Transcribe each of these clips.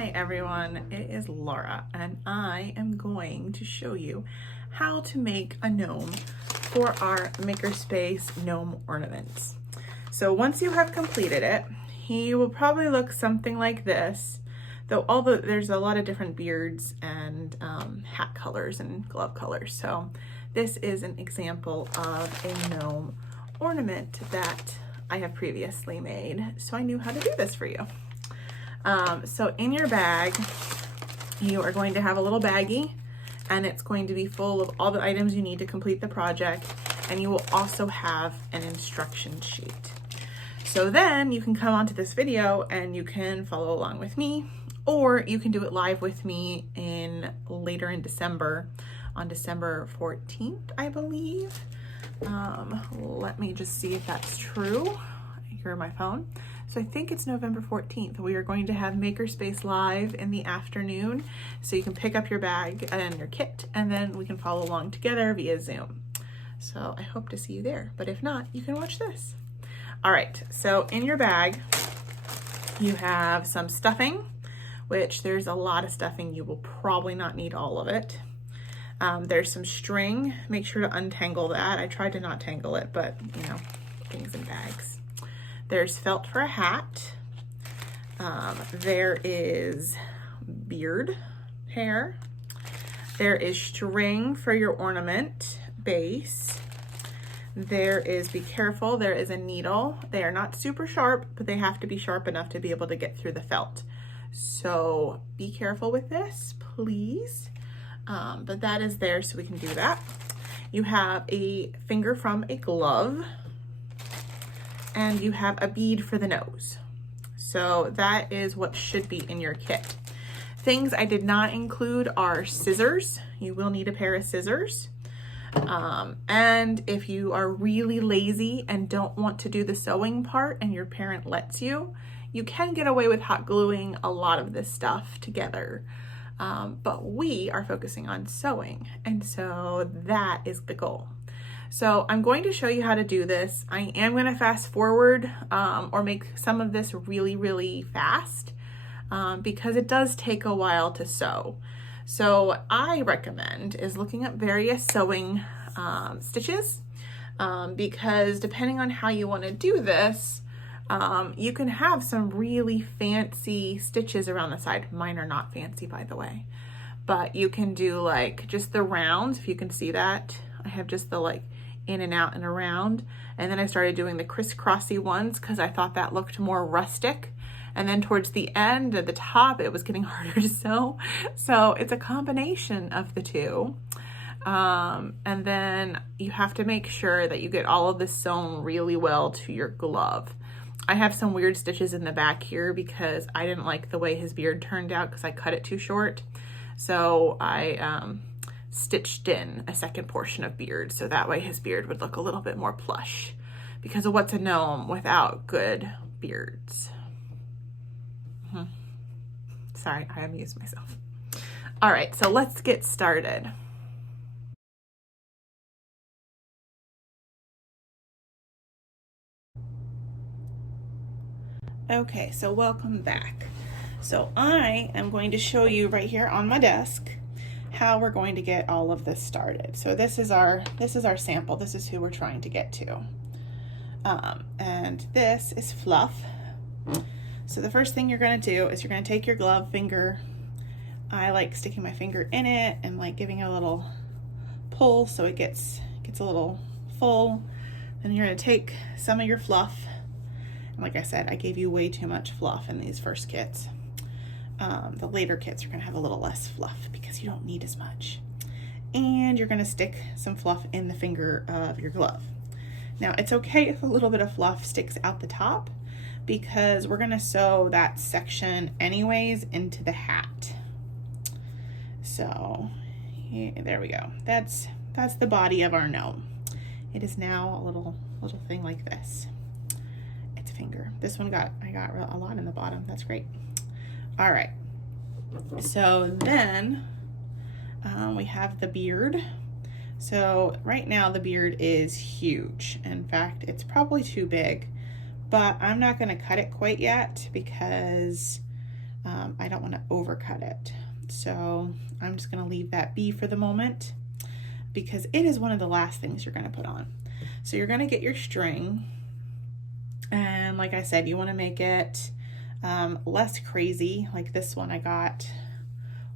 Hi everyone, it is Laura and I am going to show you how to make a gnome for our Makerspace gnome ornaments. So once you have completed it, he will probably look something like this, though there's a lot of different beards and hat colors and glove colors. So this is an example of a gnome ornament that I have previously made, so I knew how to do this for you. So in your bag, you are going to have a little baggie, and it's going to be full of all the items you need to complete the project, and you will also have an instruction sheet. So then you can come onto this video and you can follow along with me, or you can do it live with me later in December, on December 14th, I believe. Let me just see if that's true. Here on my phone. So I think it's November 14th. We are going to have Makerspace live in the afternoon. So you can pick up your bag and your kit, and then we can follow along together via Zoom. So I hope to see you there, but if not, you can watch this. All right, so in your bag, you have some stuffing, which there's a lot of stuffing. You will probably not need all of it. There's some string. Make sure to untangle that. I tried to not tangle it, but you know, things in bags. There's felt for a hat. There is beard hair. There is string for your ornament base. There is, be careful, there is a needle. They are not super sharp, but they have to be sharp enough to be able to get through the felt. So be careful with this, please. But that is there, so we can do that. You have a finger from a glove, and you have a bead for the nose. So that is what should be in your kit. Things I did not include are scissors. You will need a pair of scissors. And if you are really lazy and don't want to do the sewing part and your parent lets you, you can get away with hot gluing a lot of this stuff together. But we are focusing on sewing, and so that is the goal. So I'm going to show you how to do this. I am going to fast forward or make some of this really, really fast because it does take a while to sew. So I recommend is looking up various sewing stitches because depending on how you want to do this, you can have some really fancy stitches around the side. Mine are not fancy, by the way, but you can do like just the rounds, if you can see that. I have just the like in and out and around, and then I started doing the crisscrossy ones because I thought that looked more rustic, and then towards the end at the top it was getting harder to sew, so it's a combination of the two. And then you have to make sure that you get all of this sewn really well to your glove. I have some weird stitches in the back here because I didn't like the way his beard turned out because I cut it too short, so I stitched in a second portion of beard so that way his beard would look a little bit more plush, because of what's a gnome without good beards. Sorry, I amused myself. All right, so let's get started. Okay, so welcome back. So I am going to show you right here on my desk how we're going to get all of this started. So this is our sample. This is who we're trying to get to. And this is fluff. So the first thing you're going to do is you're going to take your glove finger. I like sticking my finger in it and like giving it a little pull so it gets a little full. Then you're going to take some of your fluff. And like I said, I gave you way too much fluff in these first kits. The later kits are going to have a little less fluff because you don't need as much. And you're going to stick some fluff in the finger of your glove. Now it's okay if a little bit of fluff sticks out the top because we're going to sew that section anyways into the hat. So yeah, there we go. That's the body of our gnome. It is now a little thing like this. It's a finger. This one I got a lot in the bottom. That's great. All right, so then we have the beard. So right now the beard is huge. In fact, it's probably too big, but I'm not going to cut it quite yet because I don't want to overcut it. So I'm just going to leave that be for the moment because it is one of the last things you're going to put on. So you're going to get your string, and like I said, you want to make it less crazy. Like this one I got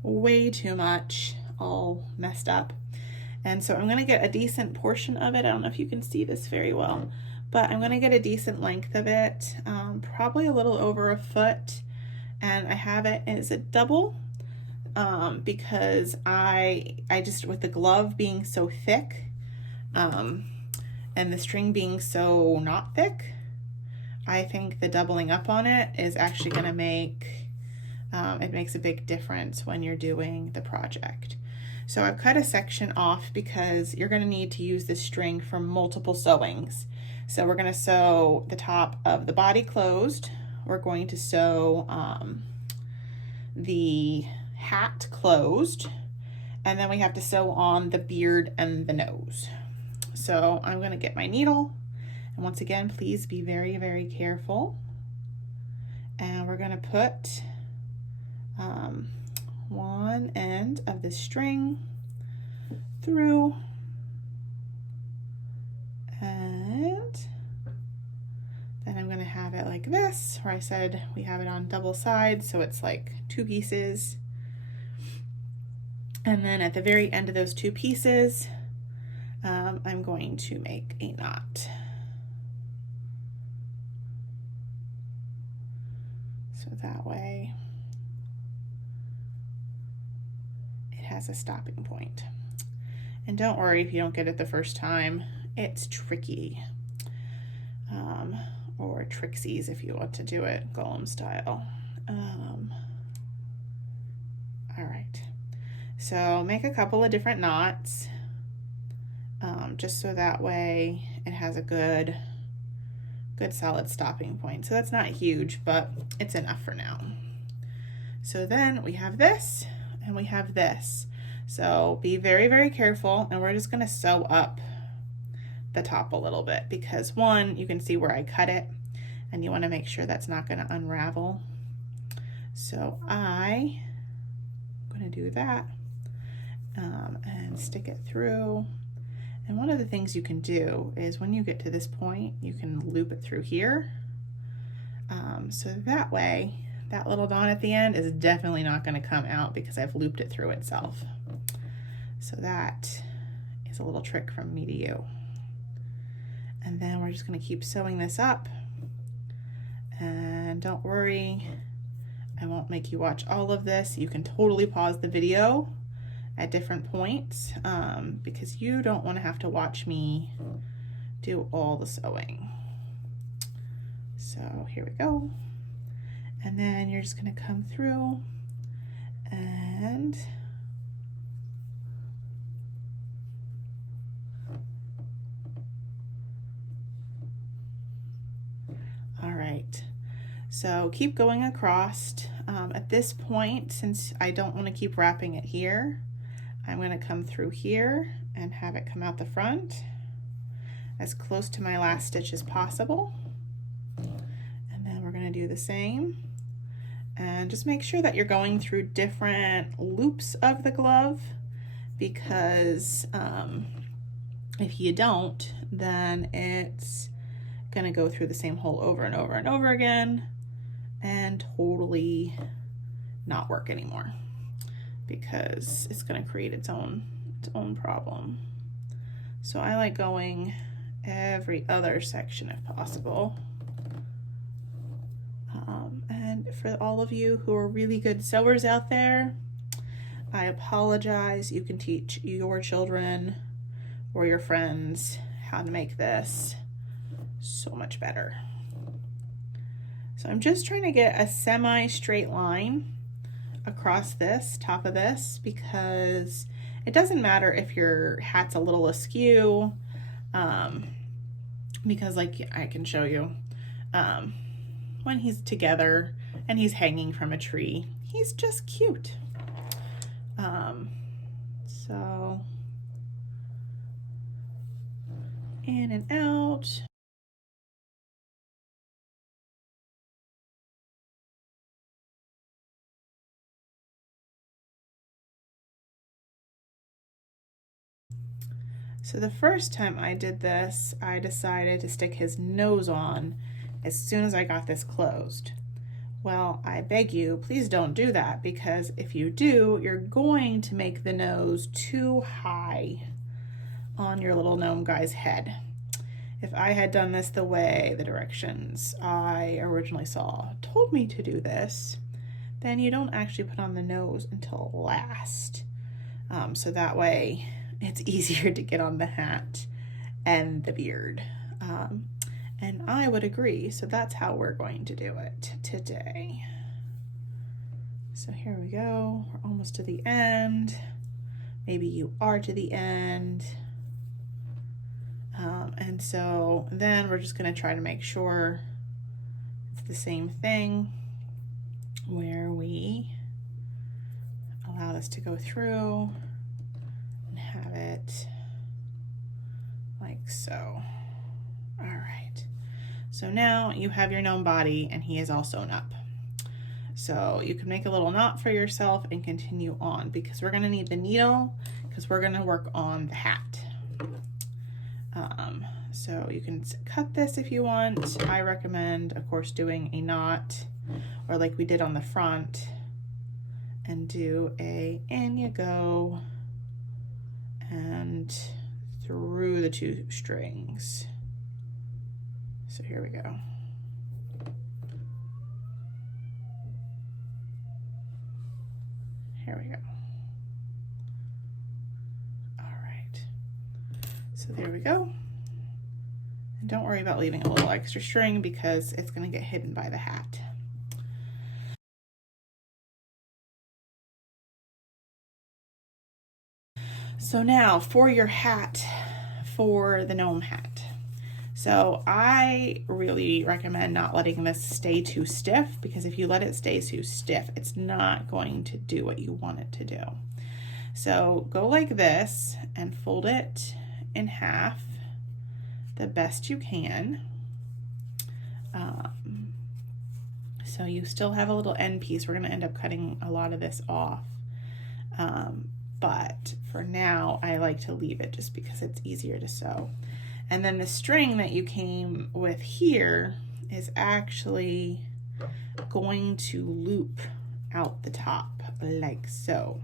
way too much, all messed up. And so I'm going to get a decent portion of it. I don't know if you can see this very well, but I'm going to get a decent length of it, probably a little over a foot. And I have it as a double because I just, with the glove being so thick and the string being so not thick, I think the doubling up on it is actually going to make, it makes a big difference when you're doing the project. So I've cut a section off because you're going to need to use this string for multiple sewings. So we're going to sew the top of the body closed. We're going to sew the hat closed, and then we have to sew on the beard and the nose. So I'm going to get my needle, and once again, please be very, very careful. And we're going to put one end of the string through, and then I'm going to have it like this, where I said we have it on double sides, so it's like 2 pieces. And then at the very end of those 2 pieces, I'm going to make a knot. So that way it has a stopping point. And don't worry if you don't get it the first time. It's tricky. Or trixies if you want to do it Golem style. All right. So make a couple of different knots, just so that way it has a good solid stopping point. So that's not huge, but it's enough for now. So then we have this and we have this. So be very, very careful, and we're just going to sew up the top a little bit because one, you can see where I cut it, and you want to make sure that's not going to unravel. So I'm going to do that and stick it through. And one of the things you can do is when you get to this point, you can loop it through here. So that way, that little dot at the end is definitely not going to come out because I've looped it through itself. So that is a little trick from me to you. And then we're just going to keep sewing this up. And don't worry, I won't make you watch all of this. You can totally pause the video at different points because you don't want to have to watch me do all the sewing. So here we go. And then you're just going to come through and all right. So keep going across. At this point, since I don't want to keep wrapping it here, I'm going to come through here and have it come out the front as close to my last stitch as possible. And then we're going to do the same. And just make sure that you're going through different loops of the glove, because if you don't, then it's going to go through the same hole over and over and over again and totally not work anymore, because it's going to create its own problem. So I like going every other section if possible. And for all of you who are really good sewers out there, I apologize. You can teach your children or your friends how to make this so much better. So I'm just trying to get a semi-straight line across this top of this, because it doesn't matter if your hat's a little askew, because like I can show you, when he's together and he's hanging from a tree, he's just cute. So in and out. So the first time I did this, I decided to stick his nose on as soon as I got this closed. Well, I beg you, please don't do that, because if you do, you're going to make the nose too high on your little gnome guy's head. If I had done this the way the directions I originally saw told me to do this, then you don't actually put on the nose until last. So that way it's easier to get on the hat and the beard. And I would agree, so that's how we're going to do it today. So here we go, we're almost to the end. Maybe you are to the end. And so then we're just gonna try to make sure it's the same thing, where we allow this to go through and have it like so. All right, so now you have your gnome body and he is all sewn up. So you can make a little knot for yourself and continue on, because we're gonna need the needle because we're gonna work on the hat. So you can cut this if you want. I recommend, of course, doing a knot, or like we did on the front, and do a in you go and through the two strings. So here we go. Here we go. All right. So there we go. And don't worry about leaving a little extra string because it's going to get hidden by the hat. So now for your hat, for the gnome hat. So I really recommend not letting this stay too stiff, because if you let it stay too stiff, it's not going to do what you want it to do. So go like this and fold it in half the best you can. So you still have a little end piece. We're going to end up cutting a lot of this off. But for now, I like to leave it just because it's easier to sew. And then the string that you came with here is actually going to loop out the top like so.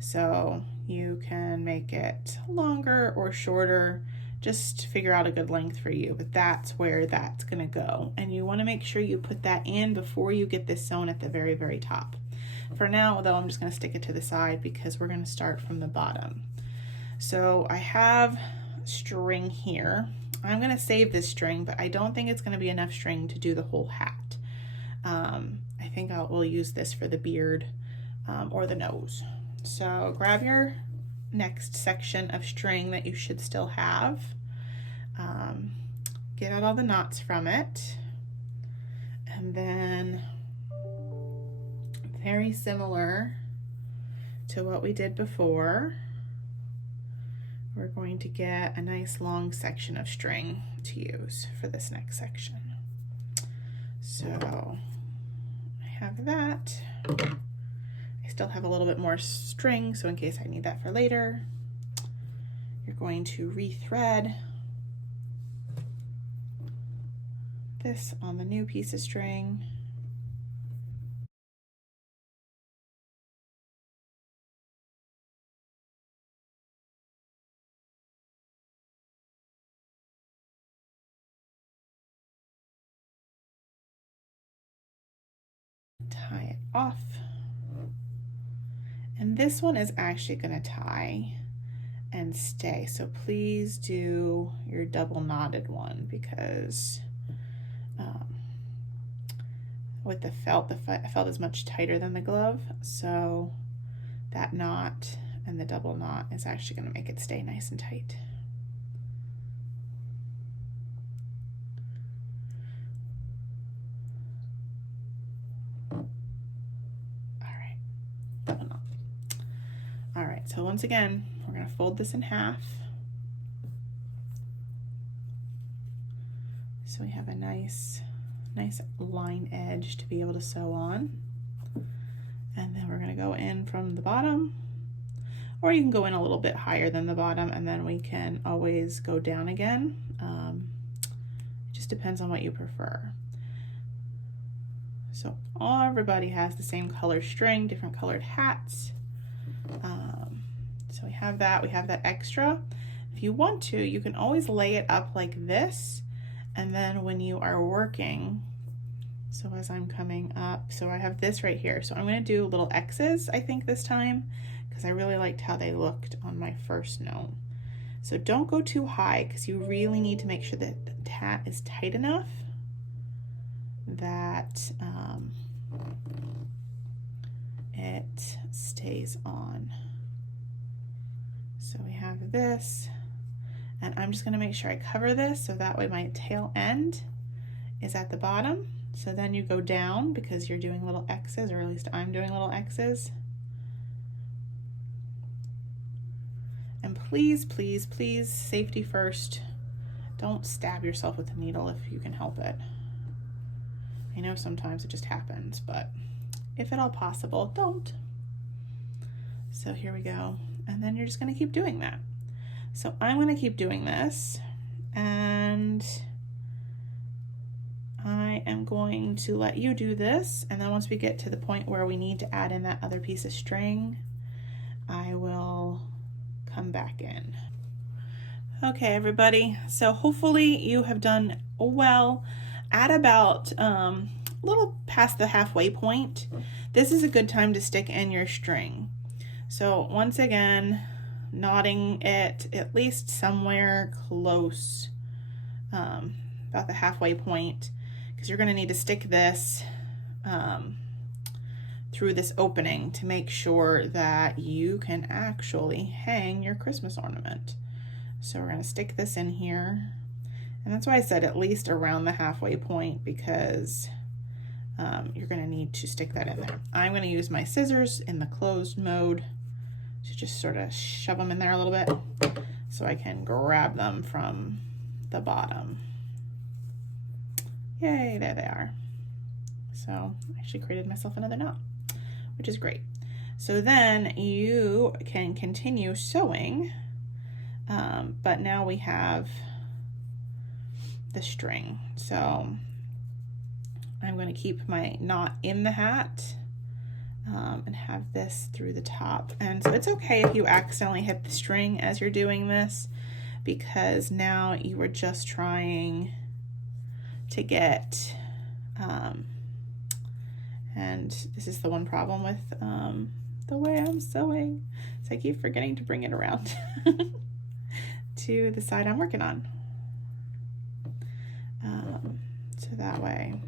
So you can make it longer or shorter, just figure out a good length for you, but that's where that's gonna go. And you wanna make sure you put that in before you get this sewn at the very, very top. For now, though, I'm just gonna stick it to the side because we're gonna start from the bottom. So I have string here. I'm gonna save this string, but I don't think it's gonna be enough string to do the whole hat. I think we'll use this for the beard or the nose. So grab your next section of string that you should still have. Get out all the knots from it, and then very similar to what we did before, we're going to get a nice long section of string to use for this next section. So I have that. I still have a little bit more string, so in case I need that for later, you're going to rethread this on the new piece of string. Tie it off. And this one is actually going to tie and stay. So please do your double knotted one, because with the felt is much tighter than the glove. So that knot and the double knot is actually going to make it stay nice and tight. Double knot. All right, so once again, we're going to fold this in half. So we have a nice line edge to be able to sew on. And then we're going to go in from the bottom. or you can go in a little bit higher than the bottom, and then we can always go down again. It just depends on what you prefer. So everybody has the same color string, different colored hats. So we have that extra. If you want to, you can always lay it up like this, and then when you are working, so as I'm coming up, so I have this right here. So I'm going to do little X's, I think, this time, because I really liked how they looked on my first gnome. So don't go too high, because you really need to make sure that the hat is tight enough that it stays on. So we have this, and I'm just going to make sure I cover this so that way my tail end is at the bottom. So then you go down because you're doing little X's, or at least I'm doing little X's. And please, please, please, safety first. Don't stab yourself with a needle if you can help it. I know sometimes it just happens, but if at all possible, don't. So here we go. And then you're just going to keep doing that. So I'm going to keep doing this, and I am going to let you do this, and then once we get to the point where we need to add in that other piece of string, I will come back in. Okay, everybody, so hopefully you have done well. At about a little past the halfway point, this is a good time to stick in your string. So once again, knotting it at least somewhere close, about the halfway point, because you're going to need to stick this through this opening to make sure that you can actually hang your Christmas ornament. So we're going to stick this in here, and that's why I said at least around the halfway point, because you're going to need to stick that in there. I'm going to use my scissors in the closed mode to just sort of shove them in there a little bit so I can grab them from the bottom. Yay, there they are. So I actually created myself another knot, which is great. So then you can continue sewing, but now we have the string. So I'm going to keep my knot in the hat and have this through the top. And so it's okay if you accidentally hit the string as you're doing this, because now you were just trying to get, and this is the one problem with the way I'm sewing, so I keep forgetting to bring it around to the side I'm working on. So that way.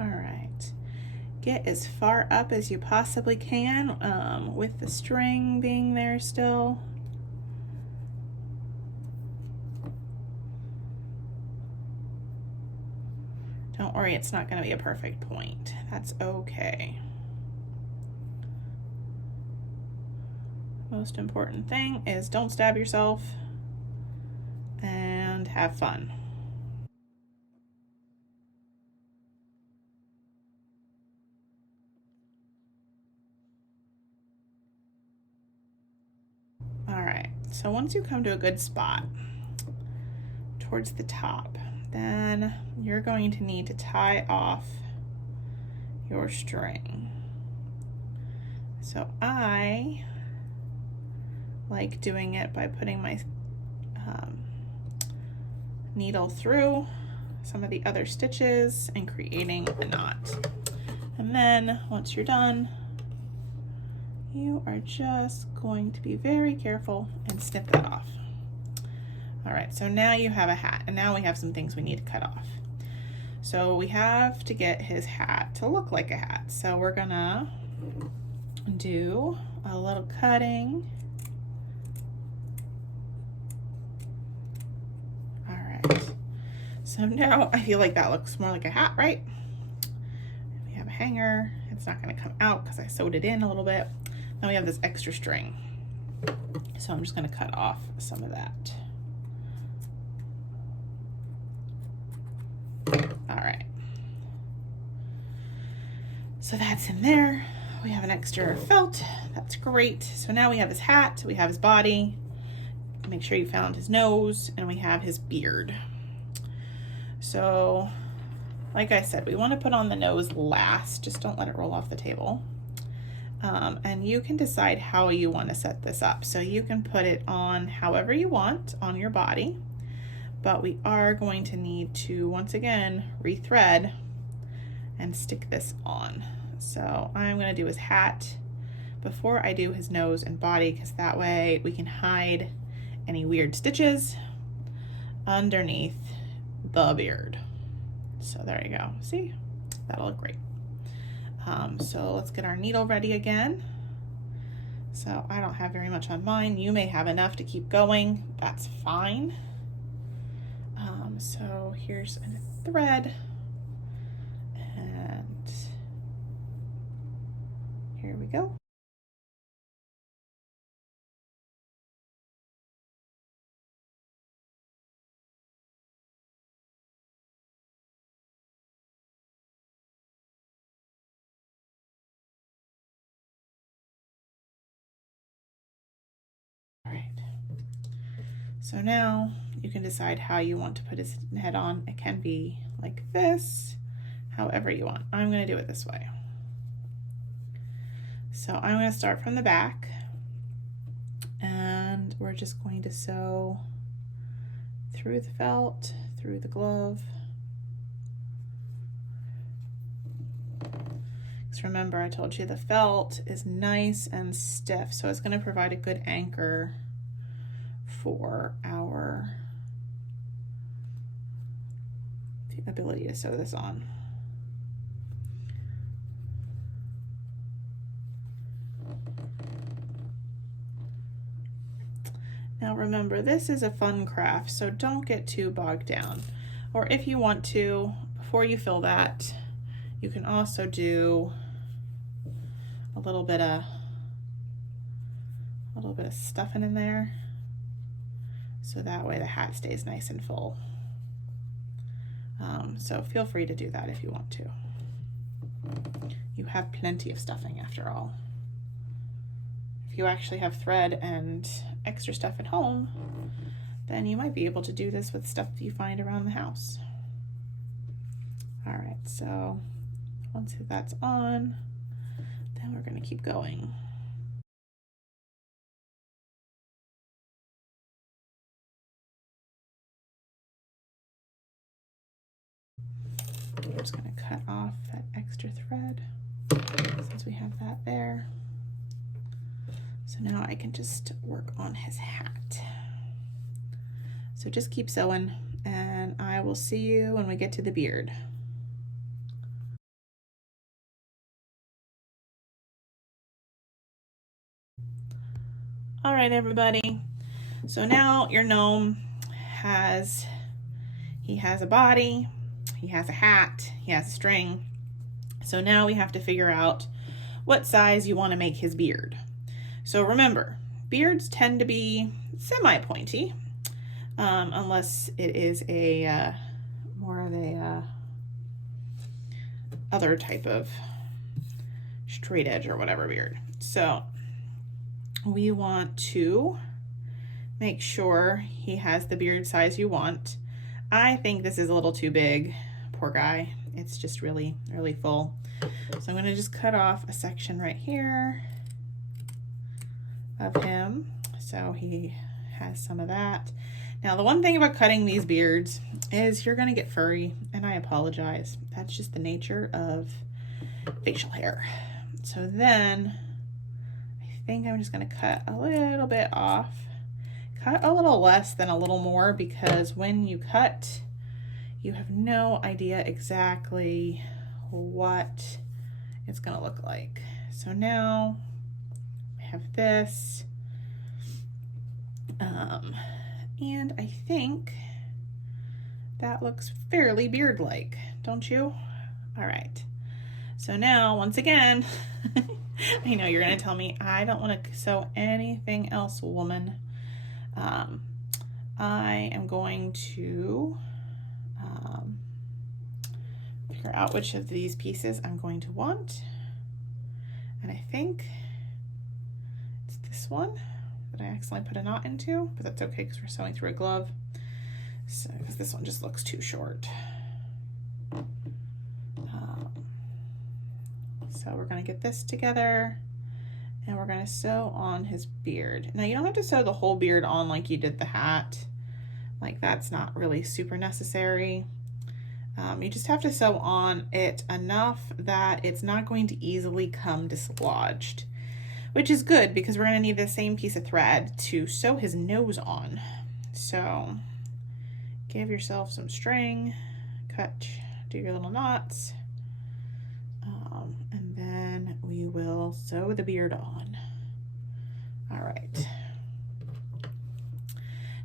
All right, get as far up as you possibly can with the string being there still. Don't worry, it's not going to be a perfect point. That's okay. Most important thing is don't stab yourself and have fun. All right, so once you come to a good spot towards the top, then you're going to need to tie off your string. So I like doing it by putting my needle through some of the other stitches and creating a knot. And then once you're done, you are just going to be very careful and snip that off. All right, so now you have a hat, and now we have some things we need to cut off. So we have to get his hat to look like a hat. So we're gonna do a little cutting. All right, so now I feel like that looks more like a hat, right? We have a hanger. It's not gonna come out because I sewed it in a little bit. Now we have this extra string. So I'm just gonna cut off some of that. All right. So that's in there. We have an extra felt. That's great. So now we have his hat, we have his body. Make sure you found his nose, and we have his beard. So, like I said, we want to put on the nose last. Just don't let it roll off the table. And you can decide how you want to set this up. So you can put it on however you want on your body, but we are going to need to, once again, rethread and stick this on. So I'm going to do his hat before I do his nose and body, because that way we can hide any weird stitches underneath the beard. So there you go. See, that'll look great. So let's get our needle ready again. So I don't have very much on mine. You may have enough to keep going. That's fine. So here's a thread, and here we go. All right. So now you can decide how you want to put his head on. It can be like this, however you want. I'm going to do it this way. So I'm going to start from the back, and we're just going to sew through the felt, through the glove. Because remember, I told you the felt is nice and stiff, so it's going to provide a good anchor for our ability to sew this on. Now remember, this is a fun craft, so don't get too bogged down. Or if you want to, before you fill that, you can also do a little bit of stuffing in there, so that way the hat stays nice and full. So feel free to do that if you want to. You have plenty of stuffing after all. If you actually have thread and extra stuff at home, then you might be able to do this with stuff you find around the house. All right, so once that's on, then we're going to keep going. I'm just going to cut off that extra thread since we have that there. So now I can just work on his hat. So just keep sewing, and I will see you when we get to the beard. All right, everybody. So now your gnome has a body, he has a hat, he has a string. So now we have to figure out what size you want to make his beard. So remember, beards tend to be semi-pointy, unless it is a more of a other type of straight edge or whatever beard. So we want to make sure he has the beard size you want. I think this is a little too big. Poor guy. It's just really, really full. So I'm going to just cut off a section right here of him so he has some of that. Now, the one thing about cutting these beards is you're going to get furry, and I apologize. That's just the nature of facial hair. So then I think I'm just going to cut a little bit off. Cut a little less than a little more, because when you cut, you have no idea exactly what it's going to look like. So now I have this. And I think that looks fairly beard-like, don't you? All right. So now, once again, I know you're going to tell me I don't want to sew anything else, woman. I am going to figure out which of these pieces I'm going to want. And I think it's this one that I accidentally put a knot into, but that's okay because we're sewing through a glove. So, because this one just looks too short. So we're going to get this together and we're going to sew on his beard. Now you don't have to sew the whole beard on like you did the hat. Like, that's not really super necessary. You just have to sew on it enough that it's not going to easily come dislodged, which is good because we're going to need the same piece of thread to sew his nose on. So give yourself some string, do your little knots, and then we will sew the beard on. All right.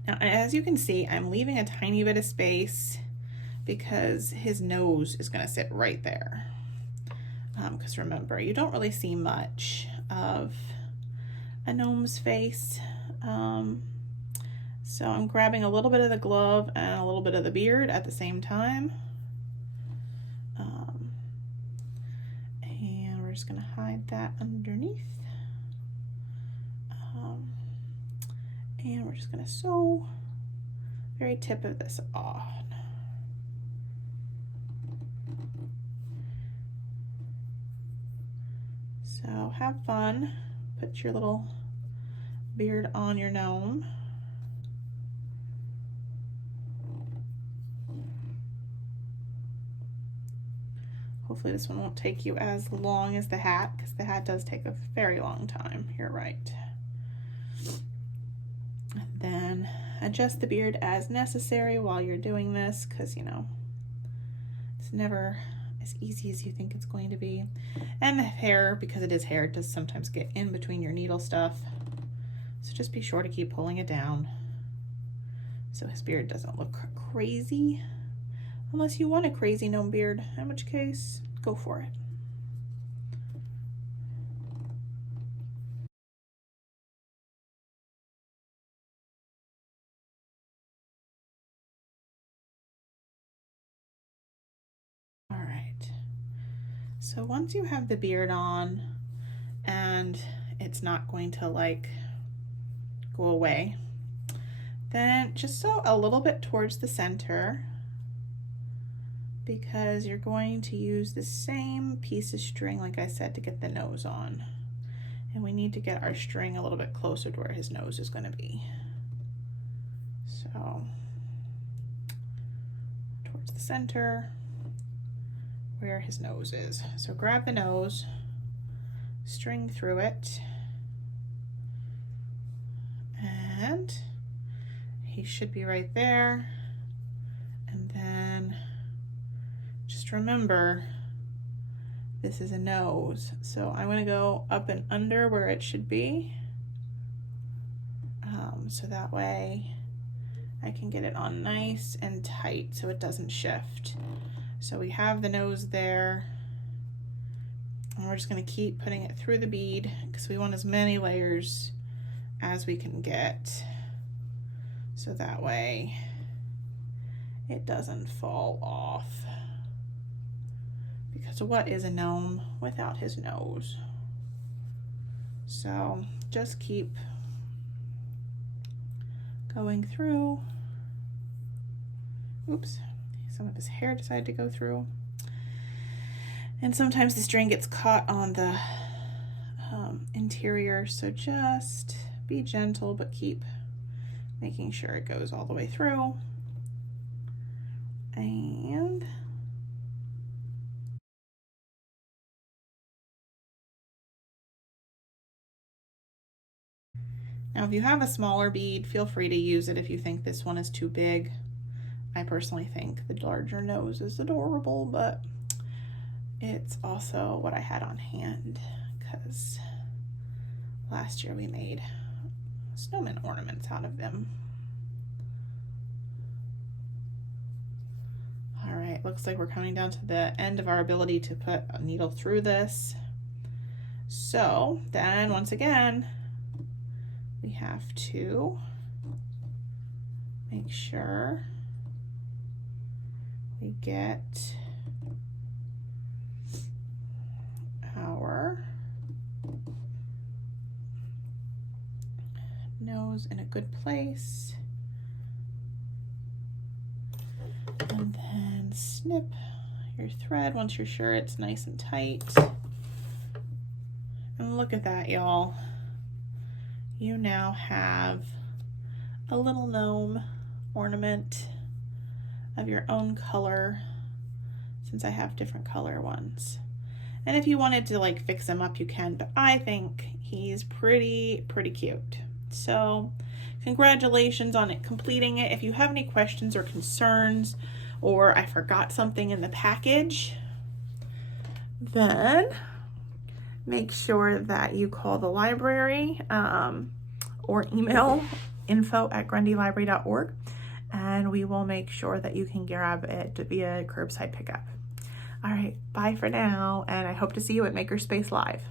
Now, as you can see, I'm leaving a tiny bit of space because his nose is going to sit right there. Because remember, you don't really see much of a gnome's face. So I'm grabbing a little bit of the glove and a little bit of the beard at the same time. And we're just going to hide that underneath. And we're just going to sew the very tip of this on. So have fun. Put your little beard on your gnome. Hopefully this one won't take you as long as the hat, because the hat does take a very long time. You're right. And then adjust the beard as necessary while you're doing this, because, you know, it's never as easy as you think it's going to be. And the hair, because it is hair, it does sometimes get in between your needle stuff. So just be sure to keep pulling it down so his beard doesn't look crazy. Unless you want a crazy gnome beard, in which case, go for it. All right. So once you have the beard on and it's not going to like go away, then just sew a little bit towards the center, because you're going to use the same piece of string, like I said, to get the nose on. And we need to get our string a little bit closer to where his nose is going to be. So towards the center where his nose is. So grab the nose, string through it, and he should be right there. And then just remember, this is a nose, so I'm going to go up and under where it should be, so that way I can get it on nice and tight so it doesn't shift. So we have the nose there, and we're just going to keep putting it through the bead because we want as many layers as we can get, so that way it doesn't fall off. Because what is a gnome without his nose? So just keep going through. Oops, some of his hair decided to go through. And sometimes the string gets caught on the interior, so just be gentle, but keep making sure it goes all the way through. And now if you have a smaller bead, feel free to use it if you think this one is too big. I personally think the larger nose is adorable, but it's also what I had on hand because last year we made snowman ornaments out of them. All right, looks like we're coming down to the end of our ability to put a needle through this. So then once again, we have to make sure we get our nose in a good place. And then snip your thread once you're sure it's nice and tight. And look at that, y'all. You now have a little gnome ornament of your own color, since I have different color ones. And if you wanted to like fix him up, you can, but I think he's pretty cute. So congratulations on it, completing it. If you have any questions or concerns, or I forgot something in the package, then make sure that you call the library or email info@grundylibrary.org, and we will make sure that you can grab it via curbside pickup. All right, bye for now, and I hope to see you at Makerspace Live.